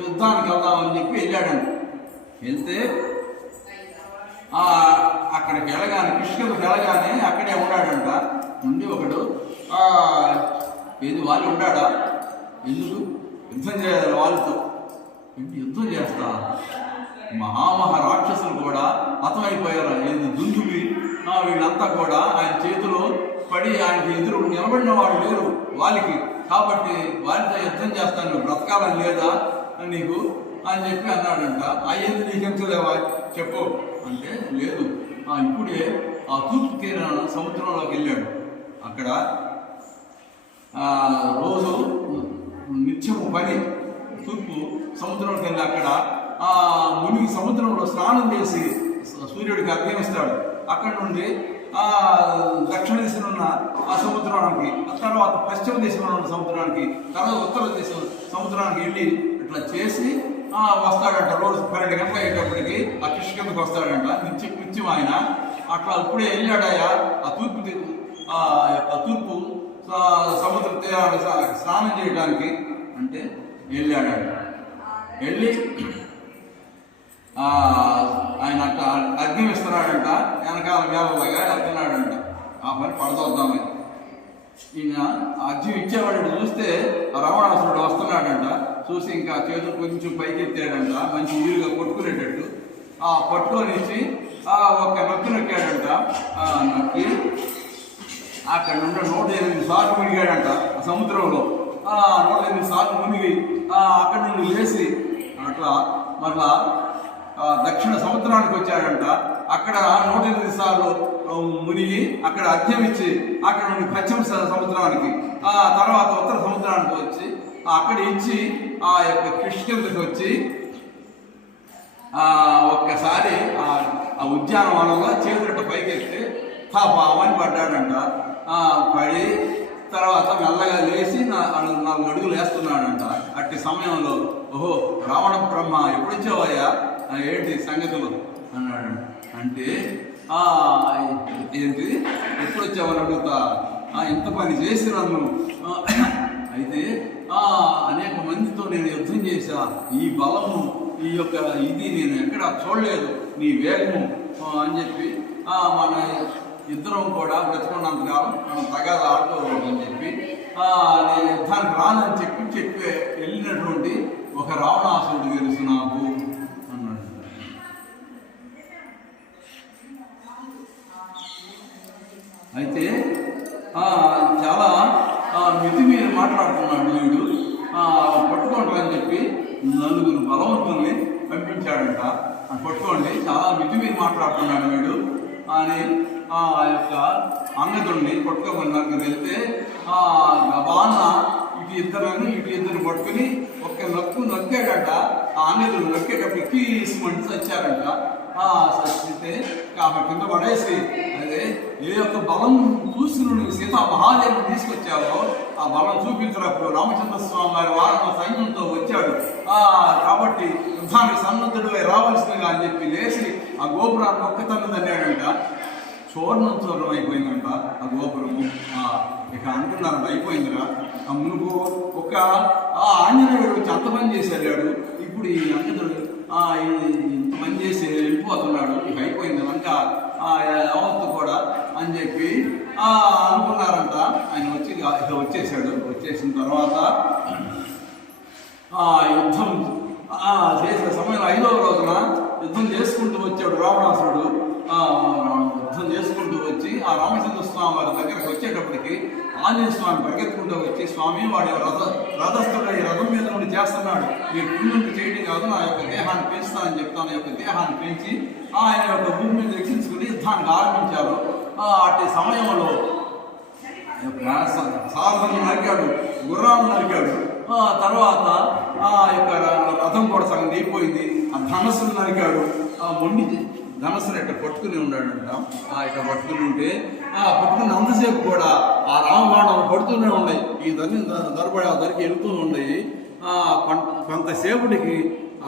యుద్ధానికి వెళ్దామని చెప్పి వెళ్ళాడండి. వెళ్తే అక్కడికి వెళ్ళగానే కృష్ణుడికి వెళ్ళగానే అక్కడే ఉన్నాడంట. ఉండి ఒకడు ఏది వాళ్ళు ఉన్నాడా, ఎందుకు యుద్ధం చేయాలి వాళ్ళతో, యుద్ధం చేస్తా రాక్షసులు కూడా హతమైపోయారు. ఏది దుందుబి వీళ్ళంతా కూడా ఆయన చేతిలో పడి ఆయనకి ఎదురు నిలబడిన వాడు లేరు వాళ్ళకి, కాబట్టి వారితో యుద్ధం చేస్తాను, బ్రతకాలని లేదా నీకు అని చెప్పి అన్నాడంట. అయ్యేది నీకెంతలేవా చెప్పు అంటే లేదు, ఇప్పుడే తూర్పు తీర సముద్రంలోకి వెళ్ళాడు. అక్కడ రోజు నిత్యము పని తూర్పు సముద్రంలోకి వెళ్ళి అక్కడ మునిగి సముద్రంలో స్నానం చేసి సూర్యుడికి అర్ఘ్యమిస్తాడు. అక్కడ నుండి దక్షిణ దిశలో ఉన్న ఆ సముద్రానికి, తర్వాత పశ్చిమ దిశలో ఉన్న సముద్రానికి, తర్వాత ఉత్తర దిశ సముద్రానికి వెళ్ళి ఇట్లా చేసి వస్తాడంట. రోజు 12 గంటలు అయ్యేటప్పటికి ఆ కృష్ణకి వస్తాడంట. నిత్యం ఆయన అట్లా ఇప్పుడే వెళ్ళాడయ్యా ఆ తూర్పు సముద్ర తీరాన్ని స్నానం చేయడానికి అంటే వెళ్ళాడంట. వెళ్ళి ఆయన అట్లా అగ్ని ఇస్తున్నాడంట, వెనకాల మేళలాగా వెళ్తున్నాడంట. ఆ పని పడదొద్దామని ఈయన అగ్ని ఇచ్చేవాడు చూస్తే ఆ రావణాసురుడు వస్తున్నాడంట. చూసి ఇంకా చేతులు కొంచెం పైకి ఎత్తాడంట, మంచి వీలుగా కొట్టుకునేటట్టు పట్టుకొని ఇచ్చి ఒక నొక్కి నొక్కాడంట. నొక్కి అక్కడ నుండి 108 సార్లు మునిగాడంట సముద్రంలో. 108 సార్లు మునిగి అక్కడ నుండి లేచి అట్లా మళ్ళా దక్షిణ సముద్రానికి వచ్చాడంట. అక్కడ 108 సార్లు మునిగి అక్కడ అర్ఘ్యం ఇచ్చి అక్కడ నుండి పశ్చిమ సముద్రానికి, తర్వాత ఉత్తర సముద్రానికి వచ్చి అక్కడ ఇచ్చి ఆ యొక్క కిష్కిందకి వచ్చి ఒక్కసారి ఆ ఉద్యానవనంలో చేతులట పైకెత్తి పావని పడ్డాడంట. పడి తర్వాత మెల్లగా లేచి 4 అడుగులు వేస్తున్నాడంట. అట్టి సమయంలో ఓహో రావణ బ్రహ్మ ఎప్పుడు వచ్చావయ్యా, ఏంటి సంగతులు అన్నాడు. అంటే ఏంటి ఎప్పుడు వచ్చావని అడుగుతా, ఇంత పని చేసి నన్ను అయితే అనేక మందితో నేను యుద్ధం చేశా, ఈ బలము ఈ యొక్క ఇది నేను ఎక్కడ చూడలేదు, నీ వేగము అని చెప్పి మన ఇద్దరం కూడా బ్రతుకున్నంతకాలం మనం తగాద ఆడుకోకూడదు అని చెప్పి నేను యుద్ధానికి రానని చెప్పి వెళ్ళినటువంటి ఒక రావణాసురుడు తెలుసు నాకు అన్నాడు. అయితే చాలా మితి మీద మాట్లాడుతున్నాడు వీడు. పట్టుకోండి అని చెప్పి 4 బలవంతుల్ని పంపించాడంట. పట్టుకోండి, చాలా మితి మీద మాట్లాడుతున్నాడు వీడు అని ఆ యొక్క అంగదుడిని పట్టుకోమని 4 వెళ్తే బాణ ఇటు ఇద్దరు పట్టుకుని ఒక్క నొక్కాడట. ఆ అంగదుడు నొక్కేటప్పుడు కీసుమంటూ చచ్చారంట. చచ్చితే కింద పడేసి అదే ఏ యొక్క బలం చూసి నువ్వు సీతా మహాదేవుని తీసుకొచ్చావో ఆ బలం చూపించినప్పుడు రామచంద్ర స్వామి వారి వారణ సైన్యంతో వచ్చాడు. కాబట్టి యుద్ధానికి సన్నద్ధుడు రావాల్సిందిగా అని చెప్పి లేచి ఆ గోపురాన్ని ఒక్కతన్ను తన్నాడంట. చూర్ణం అయిపోయిందంట ఆ గోపురము. ఇక అనుకున్నారంట అయిపోయిందిరా, మునుపు ఒక ఆంజనేయుడు వచ్చి అంత పని చేశాడు, ఇప్పుడు ఈ అంగదుడు ఇంత పని చేసి వెళ్ళిపోతున్నాడు, ఇక అయిపోయింది లంక యావత్తు కూడా అని చెప్పి అనుకున్నారంట. ఆయన వచ్చి ఇక వచ్చేసాడు. వచ్చేసిన తర్వాత యుద్ధం చేసిన సమయంలో 5వ రోజున యుద్ధం చేసుకుంటూ వచ్చాడు రావణాసురుడు. యుద్ధం చేసుకుంటూ వచ్చి ఆ రామచంద్ర స్వామి వారి దగ్గరకు వచ్చేటప్పటికి ఆంజనేయ స్వామి పరిగెత్తుకుంటూ వచ్చి, స్వామి వాడి రథస్థుడు ఈ రథం మీద నుండి చేస్తున్నాడు, మీరు పుణ్యుడు చేయడం కాదు, నా యొక్క దేహాన్ని పెంచుతానని చెప్తాను. యొక్క దేహాన్ని పెంచి ఆయన యొక్క భూమి మీద ఎక్కించుకుని యుద్ధానికి ఆరంభించారు. అట్టి సమయంలో సారథులను నరికాడు, గుర్రాలను నరికాడు. తర్వాత యొక్క రథం కూడా సగం దిగిపోయింది. ఆ ధనస్సును నరికాడు. మొండి ధనస్సును ఇట్లా పట్టుకుని ఉన్నాడంట. ఇట్లా పట్టుకుని ఉంటే పట్టుకుని అంతసేపు కూడా ఆ రామబాణాలు పడుతూనే ఉన్నాయి. ఈ దొరబడి ఆ ధరికి వెళుతూ ఉన్నాయి. కొంతసేపటికి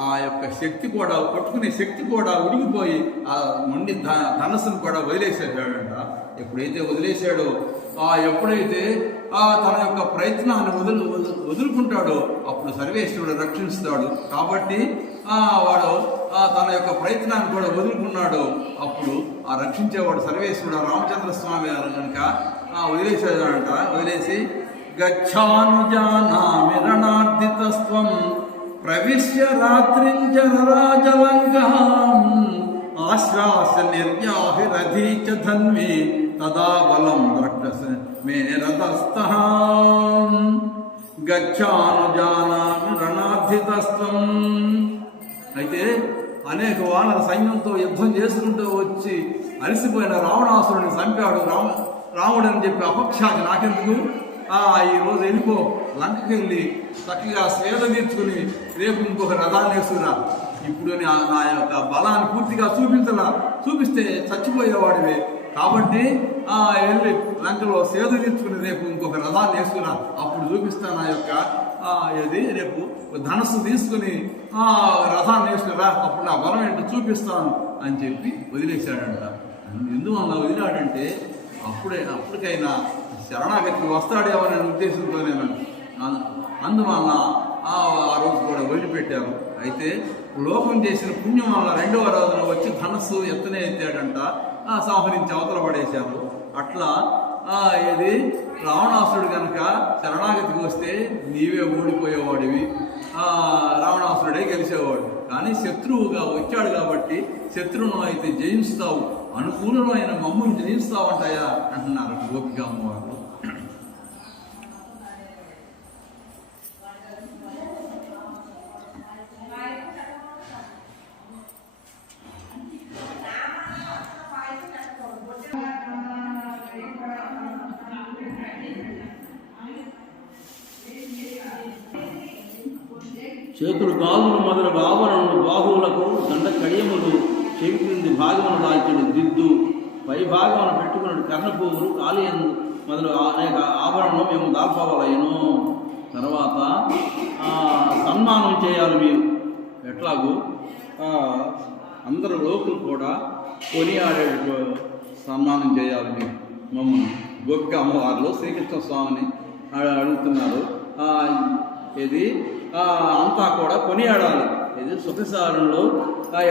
ఆ యొక్క శక్తి కూడా పట్టుకునే శక్తి కూడా ఉడికిపోయి ఆ మొండి ధనస్సును కూడా వదిలేసేసాడంట. ఎప్పుడైతే వదిలేశాడో ఎప్పుడైతే తన యొక్క ప్రయత్నాన్ని వదులుకుంటాడో అప్పుడు సర్వేశ్వరుడు రక్షిస్తాడు. కాబట్టి వాడు తన యొక్క ప్రయత్నాన్ని కూడా వదులుకున్నాడు. అప్పుడు ఆ రక్షించేవాడు సర్వేశ్వరుడు రామచంద్ర స్వామి గారు కనుక వదిలేసేదాడంట. వదిలేసి గచ్ఛానుజానామి రణార్దితస్త్వం ప్రవిశ్య రాత్రించరాజలంకాం ఆశ్వాస నిర్యాహిరధీ చ ధన్వి తదా బలం ద్రష్టస మే రథస్థః గచ్ఛానుజానామి రణార్దితస్త్వం. అయితే అనేక వానర సైన్యంతో యుద్ధం చేసుకుంటూ వచ్చి అలసిపోయిన రావణాసురుడిని చంపాడు. రాముడు అని చెప్పి అపఖ్యాతి నాకెందుకు, ఈరోజు వెళ్ళిపో, లంకకి వెళ్ళి చక్కగా సేద తీర్చుకుని రేపు ఇంకొక రథాన్ని వేసుకురా. ఇప్పుడు నా యొక్క బలాన్ని పూర్తిగా చూపిస్తే చచ్చిపోయేవాడివే. కాబట్టి వెళ్ళి లంకలో సేద తీర్చుకుని రేపు ఇంకొక రథాన్ని వేసుకురా, అప్పుడు చూపిస్తాను నా యొక్క రేపు ధనస్సు తీసుకుని రథాన్ని వేసుకురా, అప్పుడు నా బలం ఏంటో చూపిస్తాను అని చెప్పి వదిలేశాడంట. ఎందువల్ల వదిలాడంటే అప్పటికైనా శరణాగతికి వస్తాడేమో అనే ఉద్దేశంతో నేను అందువల్ల ఆ రోజు కూడా వదిలిపెట్టారు. అయితే లోకం చేసిన పుణ్యం వల్ల 2వ రోజున వచ్చి ధనస్సు ఎత్తనే ఎత్తాడంట. సంహరించి అవతల పడేశారు. అట్లా ఇది రావణాసురుడు కనుక శరణాగతికి వస్తే నీవే ఓడిపోయేవాడివి. రావణాసురుడే గెలిచేవాడు. కానీ శత్రువుగా వచ్చాడు కాబట్టి శత్రువును అయితే జయిస్తావు, అనుకూలమైన మమ్మల్ని జయిస్తావంటాయా అంటున్నారు గోపిక అమ్మవారు. చేతులు గాజులు మొదలగు ఆభరణలు, బాహువులకు దండ కడియములు, చెవి క్రింది భాగమును దాల్చిన దిద్దు, పై భాగమున పెట్టుకున్న కర్ణపువ్వులు, కాళీయందు మొదలు అనేక ఆభరణలు మేము దాల్పవలయను. తర్వాత సన్మానం చేయాలి మీరు. ఎట్లాగూ అందరు లోకులు కూడా కొనియాడే సన్మానం చేయాలి మీరు మమ్మల్ని. గోపిక అమ్మవారిలో శ్రీకృష్ణ స్వామిని అడుగుతున్నారు. ఇది అంతా కూడా కొనియాడాలి. ఇది సుఖసారణలో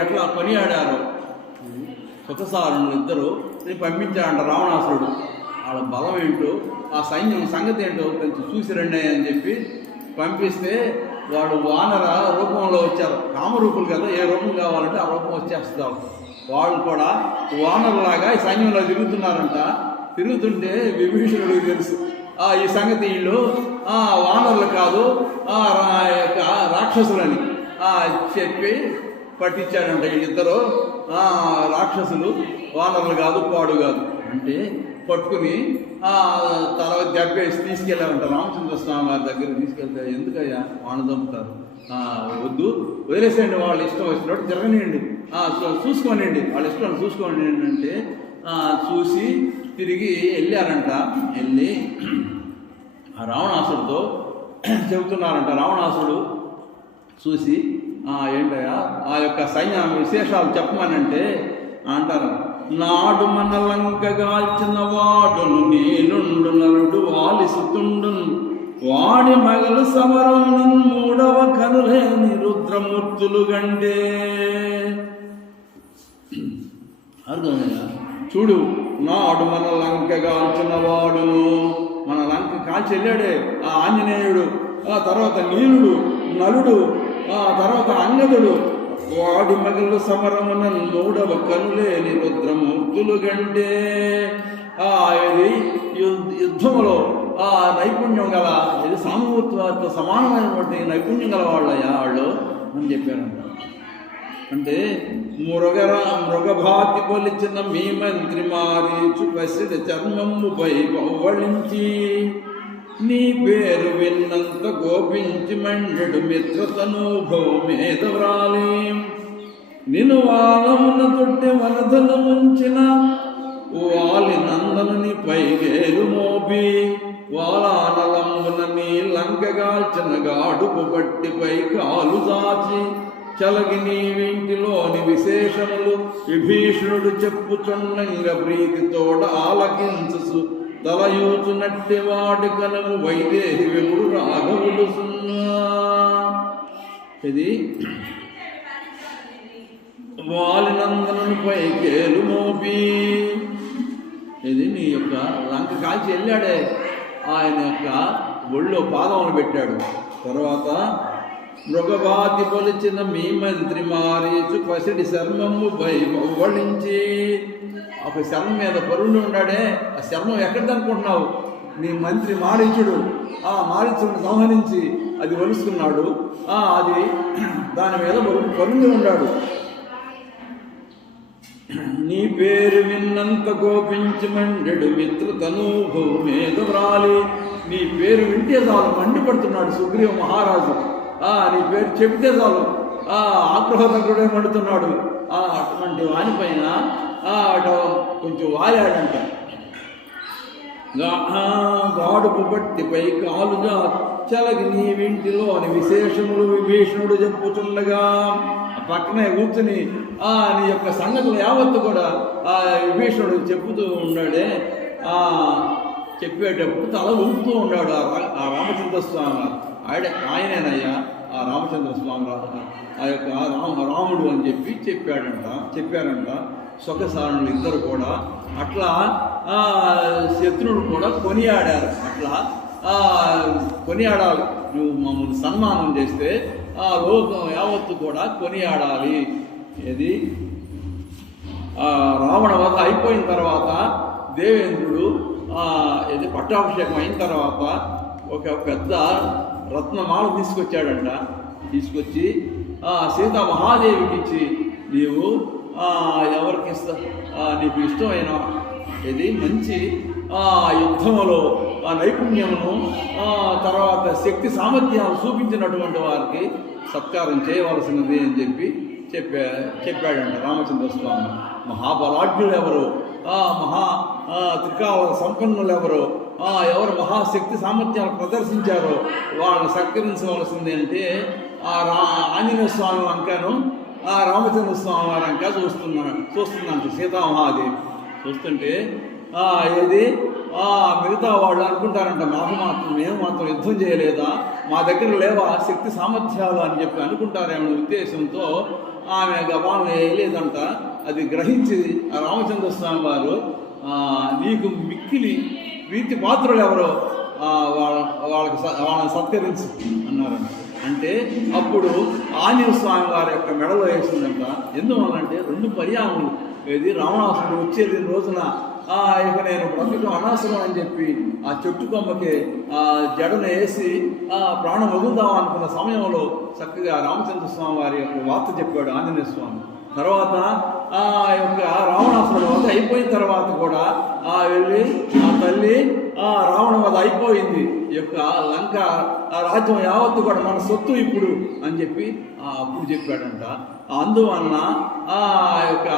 ఎట్లా కొనియాడారు. సుఖసారణలు ఇద్దరు పంపించాడంట రావణాసురుడు. వాళ్ళ బలం ఏంటో, ఆ సైన్యం సంగతి ఏంటో కొంచెం చూసి రండి అని చెప్పి పంపిస్తే వాడు వానర రూపంలో వచ్చారు. కామరూపులు కదా, ఏ రూపం కావాలంటే ఆ రూపం వచ్చేస్తారు. వాళ్ళు కూడా వానరులాగా ఈ సైన్యంలో తిరుగుతున్నారంట. తిరుగుతుంటే విభీషణుడికి తెలుసు ఈ సంగతి, వీళ్ళు వానరులు కాదు రాక్షసులని చెప్పి పట్టించాడంట. వీళ్ళిద్దరు రాక్షసులు, వానరులు కాదు, పాడు కాదు అంటే పట్టుకుని తర్వాత దెబ్బేసి తీసుకెళ్ళామంట రామచంద్ర స్వామి వారి దగ్గర తీసుకెళ్తే, ఎందుకయ్యా వాణ్ణి చంపుతారు, వద్దు వదిలేసేయండి, వాళ్ళు ఇష్టం వచ్చినట్టు తిరగనియండి, చూసుకోనండి, వాళ్ళ ఇష్టం చూసుకోండి అంటే చూసి తిరిగి వెళ్ళారంట. వెళ్ళి ఆ రావణాసుడితో చెబుతున్నారంట. రావణాసుడు చూసి ఏంటయ్యా ఆ యొక్క సైన్య విశేషాలు చెప్పమనంటే అంటారు, నాడు మన లంకగాల్చిన వాడును నీలుండు నరుడు వాలిసుతుండును, వాడి మగలు సమరమునన్ మూడవ కనులేని రుద్రమూర్తులు గంటే. అర్థమయ్యా? చూడు, నాడు మన లంక కాల్చిన వాడును, మన లంక కాల్చి వెళ్ళాడే ఆ ఆంజనేయుడు, ఆ తర్వాత నీలుడు నలుడు, ఆ తర్వాత అంగదుడు, వాడి మగలు సమరమున మూడవ కనులేని రుద్రమూర్తులు గంటే. ఇది యుద్ధంలో నైపుణ్యం గల, ఇది సామూర్తితో సమానమైనటువంటి నైపుణ్యం గల వాళ్ళయ్యా వాళ్ళు అని చెప్పారంట. అంటే మృగభాతి కొలిచిన మీ మంత్రి మారీచు పసిడి చర్మముపై పవ్వళించి, నీ పేరు విన్నంత గోపించి మండెడు మిత్రతనూభవమేదవ్రాలి, నిన్ను వాలమున తొట్టె వనదలు ముంచిన వాలి నందనుని పైగేరు మోపి, వాలానలమ్మున నీ లంకగాల్చిన గాడుపు పట్టిపై కాలు దాచి, చలగి నీ వింటిలోని విశేషములు విభీషణుడు చెప్పుచుండంగ ప్రీతితోడ ఆలకించు, తలయూచునట్టి వాడి కనము వైదేహి వెముడు రాఘవుడు సున్నా. ఇది వాలినందనుపై కేలు మోపి, ఇది నీ యొక్క లంక కాల్చి వెళ్ళాడే ఆయన యొక్క ఒళ్ళో పాదములు పెట్టాడు. తర్వాత మృగభాతి పొలిచిన మీ మంత్రి మారీచు పసిడి శర్మము పవ్వళించి, ఒక శర్మం మీద పరుండి ఉన్నాడే, ఆ శర్మం ఎక్కడిది అనుకుంటున్నావు? నీ మంత్రి మారీచుడు, ఆ మారీచుడిని సంహరించి అది వలుసుకున్నాడు, అది దాని మీద పరుండి ఉన్నాడు. నీ పేరు విన్నంత కోపించి మండెడు మిత్రతనూభవమేద వ్రాలి, నీ పేరు వింటే చాలు మండిపడుతున్నాడు సుగ్రీవ మహారాజు. నీ పేరు చెబితే చాలు ఆగ్రహదగ్రుడే మండుతున్నాడు. అటువంటి వానిపైన అటు కొంచెం వాలాడంట. గాడుపు బట్టిపై కాలుగా చలగి నీ వింటిలో అని విశేషములు విభీషణుడు చెప్పుచుండగా, పక్కనే కూర్చుని నీ యొక్క సంగతులు యావత్తు కూడా విభీషణుడు చెప్పుతూ ఉన్నాడే. చెప్పేటప్పుడు తల ఊపుతూ ఉన్నాడు ఆ రామచంద్ర స్వామి. ఆయనేనయ్యా ఆ రామచంద్ర స్వామి, ఆ యొక్క రాముడు అని చెప్పి చెప్పారంట. సుఖసారణులు ఇద్దరు కూడా అట్లా శత్రువులు కూడా కొనియాడారు. అట్లా కొనియాడాలి, నువ్వు మమ్మల్ని సన్మానం చేస్తే ఆ లోకం యావత్తు కూడా కొనియాడాలి. ఇది రావణ వధ అయిపోయిన తర్వాత దేవేంద్రుడు ఇది పట్టాభిషేకం అయిన తర్వాత ఒక పెద్ద రత్నమాల తీసుకొచ్చాడంట. తీసుకొచ్చి సీతా మహాదేవికి ఇచ్చి, నీవు ఎవరికి ఇస్తా, నీకు ఇష్టమైన ఇది మంచి యుద్ధములో నైపుణ్యమును తర్వాత శక్తి సామర్థ్యాలు చూపించినటువంటి వారికి సత్కారం చేయవలసినది అని చెప్పాడంట రామచంద్ర స్వామి. మహాబలాఢ్యులు ఎవరు, త్రికాల సంపన్నులు ఎవరు, ఎవరు మహాశక్తి సామర్థ్యాలు ప్రదర్శించారో వాళ్ళని సత్కరించవలసింది అంటే ఆంజనేయ స్వామి వంకను రామచంద్ర స్వామి వారి వంక చూస్తుందంట సీతామహాదేవి. చూస్తుంటే ఏది మిగతా వాళ్ళు అనుకుంటారంట, మేము మాత్రం యుద్ధం చేయలేదా, మా దగ్గర లేవా శక్తి సామర్థ్యాలు అని చెప్పి అనుకుంటారేమో ఉద్దేశంతో ఆమె గబాలను వేయలేదంట. అది గ్రహించి రామచంద్ర స్వామి వారు నీకు మిక్కిలి ప్రీతి పాత్రులు ఎవరో వాళ్ళని సత్కరించు అన్నారంట. అంటే అప్పుడు ఆంజనేయ స్వామి వారి యొక్క మెడలో వేసిందంట. ఎందువల్లంటే 2 పర్యాములు ఏది రావణాసురుడు వచ్చేది రోజున ఇక నేను బ్రతకడం అనవసరం అని చెప్పి ఆ చెట్టు కొమ్మకి జడను వేసి ప్రాణం వదులుదాం అనుకున్న సమయంలో చక్కగా రామచంద్ర స్వామి వారి యొక్క వార్త చెప్పాడు ఆంజనేయ స్వామి. తర్వాత యొక్క రావణాసురుడు వధ అయిపోయిన తర్వాత కూడా వెళ్ళి తల్లి రావణ వధ అయిపోయింది, ఈ యొక్క లంక రాజ్యం యావత్తు కూడా మన సొత్తు ఇప్పుడు అని చెప్పి అప్పుడు చెప్పాడంట. అందువలన యొక్క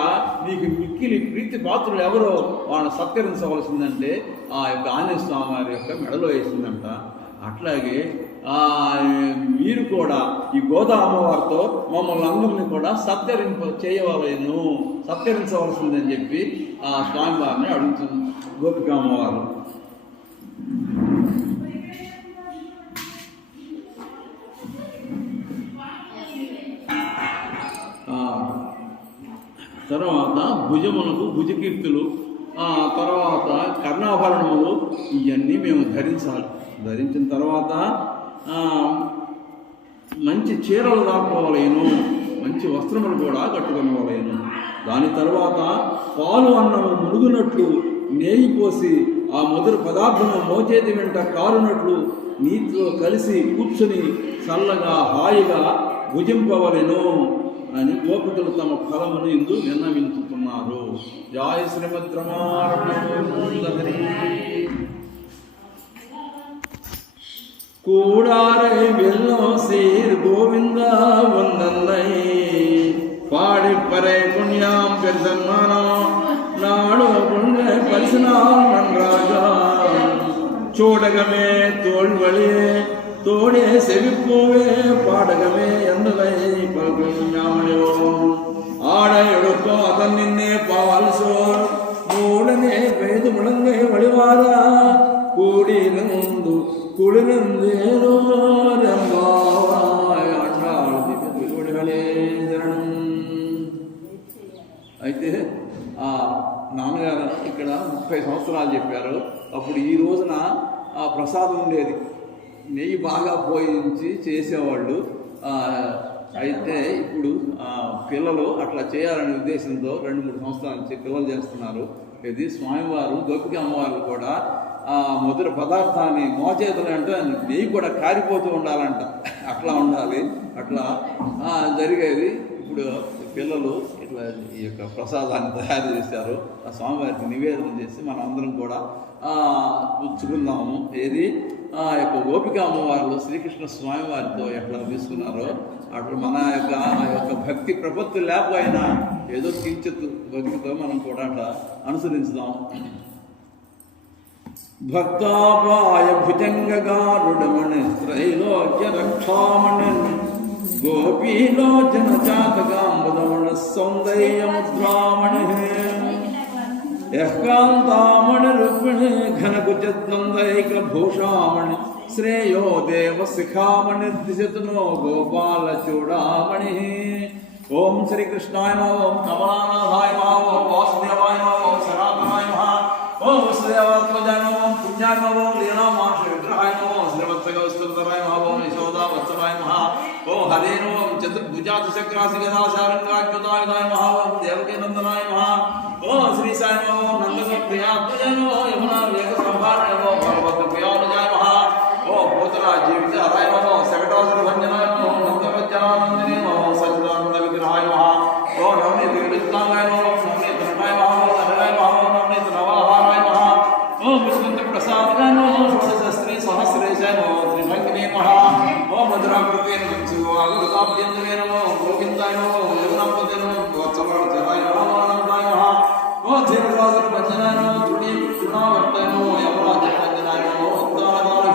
నీకు మిక్కిలి ప్రీతి పాత్రులు ఎవరో వాళ్ళని సత్కరించవలసిందంటే ఆ యొక్క ఆంజనేయ స్వామి వారి యొక్క మెడలో వేసిందంట. అట్లాగే మీరు కూడా ఈ గోదా అమ్మవారితో మమ్మల్ని అందరినీ కూడా సత్కరించవలసిందని చెప్పి ఆ స్వామివారిని అడుగుతుంది గోపికా అమ్మవారు. తర్వాత భుజమునకు భుజకీర్తులు, తర్వాత కర్ణాభరణములు ఇవన్నీ మేము ధరించాలి. ధరించిన తర్వాత మంచి చీరలు దాక్కోవలేను, మంచి వస్త్రములు కూడా కట్టుకునవలేను. దాని తర్వాత పాలు అన్నము మునుగునట్లు నేయి పోసి ఆ మధుర పదార్థము మోచేతి వెంట కారునట్లు నీటిలో కలిసి కూర్చుని చల్లగా హాయిగా భుజింపవలెను అని గోపికలు తమ ఫలమును ఇందు విన్నవించుతున్నారు. జయ శ్రీమద్ రమారమణ கூடாரை வெல்லும் சீர் கோவிந்தா வந்தன்னை பாடிப்பறை புண்ணியாம் பெருசன்மானம் நாடோ புண்ட பரிசனால் நன்றாக சோடகமே தோல்வழியே தோடே செவிப்போவே பாடகமே என்னலை பல்குஞாமணியோ ஆட எடுப்போ அதன் நின்னே பால் சோர் மூடனே பெய்து முழங்கை வழிவாரா கூடியிருந்து కుడినందేనో అయితే నాన్నగారు ఇక్కడ 30 సంవత్సరాలు చెప్పారు. అప్పుడు ఈ రోజున ప్రసాదం ఉండేది, నెయ్యి బాగా పోయించి చేసేవాళ్ళు. అయితే ఇప్పుడు పిల్లలు అట్లా చేయాలనే ఉద్దేశంతో 2-3 సంవత్సరాల నుంచి పిల్లలు చేస్తున్నారు. ఇది స్వామివారు గోపిక అమ్మవారు కూడా మధుర పదార్థాన్ని మోచేతులు అంటే నెయ్యి కూడా కారిపోతూ ఉండాలంట, అట్లా ఉండాలి. అట్లా జరిగేది. ఇప్పుడు పిల్లలు ఇట్లా ఈ యొక్క ప్రసాదాన్ని తయారు చేశారు. ఆ స్వామివారికి నివేదన చేసి మనం అందరం కూడా పుచ్చుకుందాము. ఏది యొక్క గోపిక అమ్మవారు శ్రీకృష్ణ స్వామివారితో ఎట్లా తీసుకున్నారో అట్లా మన యొక్క ఆ యొక్క భక్తి ప్రపత్తి లేకపోయినా ఏదో కించిత్ భక్తితో మనం కూడా అట్లా అనుసరించుదాం. భక్తాపాయ భుజంగగారుడమణి త్రైలోక్య రక్షామణి గోపీలోచన చాతకాంబుదమణ సౌందర్యముద్రామణి యఃకాంతామణి రుక్మిణి ఘనకుచద్వందైక భూషామణి శ్రేయో దేవ శిఖామణి దిశతునో గోపాల చూడామణి. ఓం శ్రీకృష్ణాయ నమః, ఓం కమలానాథాయ నమః, ఓం వాసుదేవాయ నమః, ఓం సనాతనాయ నమః, ఓం వసుదేవాత్మజాయ నమః, ఓం పుణ్యాయ నమః, ఓం లీలామానుష విగ్రహాయ నమః, ఓం శ్రీవత్సగౌస్తరాయ నమః, ఓం యశోదా వత్సరాయ నమః, ఓం హరేనో చతుర్భుజాత చక్రాసి గదాశారంగాచ్యుతాయుధాయ మహా ఓం దేవకీ నందనాయ మహా ఓం శ్రీ సాయి నమో నందక ప్రియాత్మజయ నమో యమునా వేగ సంభారణ నమో భగవత్ ప్రియానుజాయ మహా ఓం పూతరా జీవిత హరాయ నమో శకటాసుర భంజనాయ నమో నందవజ్జనానందిని నమో సచ్చిదానంద విగ్రహాయ మహా ఓం నవనీత విడుస్తాంగాయ నమో నవనీత నటాయ మహా ఓం నటాయ మహా ఓం నవనీత నవాహారాయ మహా ఓం విష్ణుంత ప్రసాదాయ నమో షోడశస్త్రీ సహస్రేశాయ నమో త్రిభంగినే మహా ఓం మధురాకృతే నమో ఆగురుతాభ్యంజనే నమో గోవిందాయ నమో యమునాపతే నమో వత్సవరాజాయ నమో ఆనందాయ మహా ఓం ధీరదాసుర భంజనాయ నమో తృణావర్తాయ నమో యమరాజ భంజనాయ నమో ఉత్తానదాన